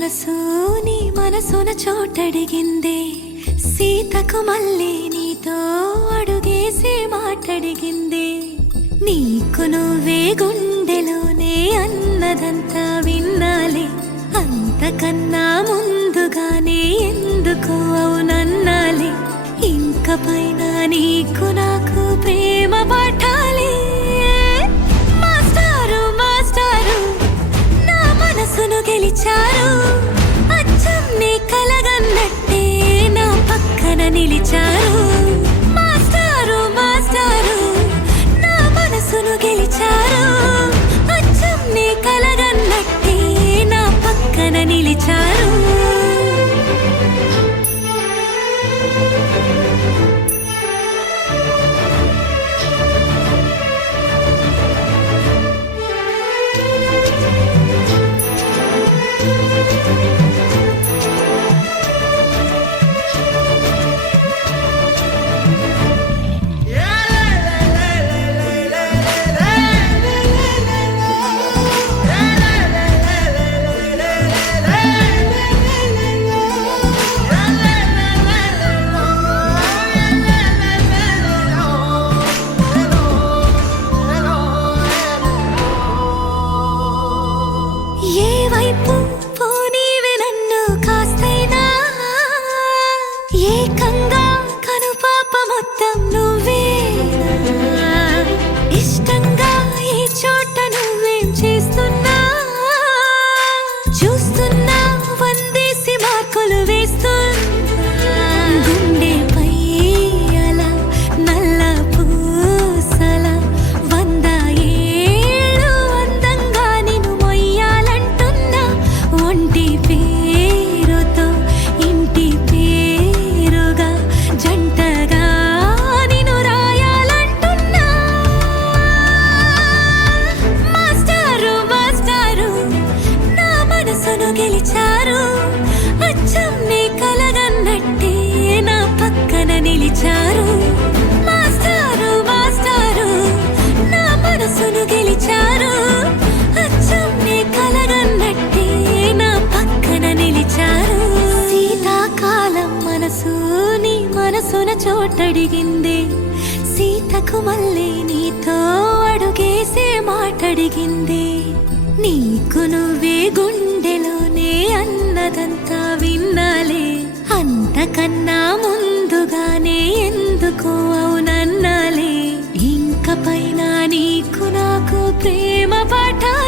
మనసు నీ మనసున చోటడిగిందే సీతకు మళ్ళీ నీతో అడుగేసి మాటడిగిందే నీకు నువ్వే గుండెలోనే అన్నదంతా విన్నాలే అంతకన్నా ముందుగానే ఎందుకు అవునన్నాలే ఇంక పైన నీకు నాకు ప్రేమ పాఠాలే మాస్టారు మాస్టారు నా మనసును గెలిచారు అచ్చం నీ కలగన్నట్టే నా పక్కన నిలిచారు మాస్టారు మాస్టారు నా మనసును గెలిచారు అచ్చం నీ కలగన్నట్టే నా పక్కన నిలిచారు ఏకంగా కనుపాప మొత్తం నువ్వేనా ఇష్టంగా ఏ చోట నువ్వేం చేస్తున్నా చూస్తున్నా వందేసి మార్కులు వేస్తున్నా గుండెపై అలా నల్ల పూసల 100 ఏళ్ళు అందంగా నిన్ను మొయ్యాలంటున్నా ఒంటి పేరుతో ఇంటి పేరుగా జంటగా నిన్ను రాయాలంటున్నా మాస్టారు మాస్టారు నా మనసును గెలిచారు అచ్చం నీ కలగన్నట్టే నా పక్కన నిలిచారు మాస్టారు మాస్టారు నా మనసును గెలిచారు అచ్చం నీ కలగన్నట్టే నా పక్కన నిలిచారు శీతాకాలం మనసు నీ మనసున చోటడిగిందే సీతకు మళ్ళీ నీతో అడుగేసే మాటడిగిందే నీకు నువ్వే గుండెలోనే అన్నదంతా విన్నాలే అంతకన్నా ముందుగానే ఎందుకు అవునన్నాలే ఇంక పైన నీకు నాకు ప్రేమ పాఠాలే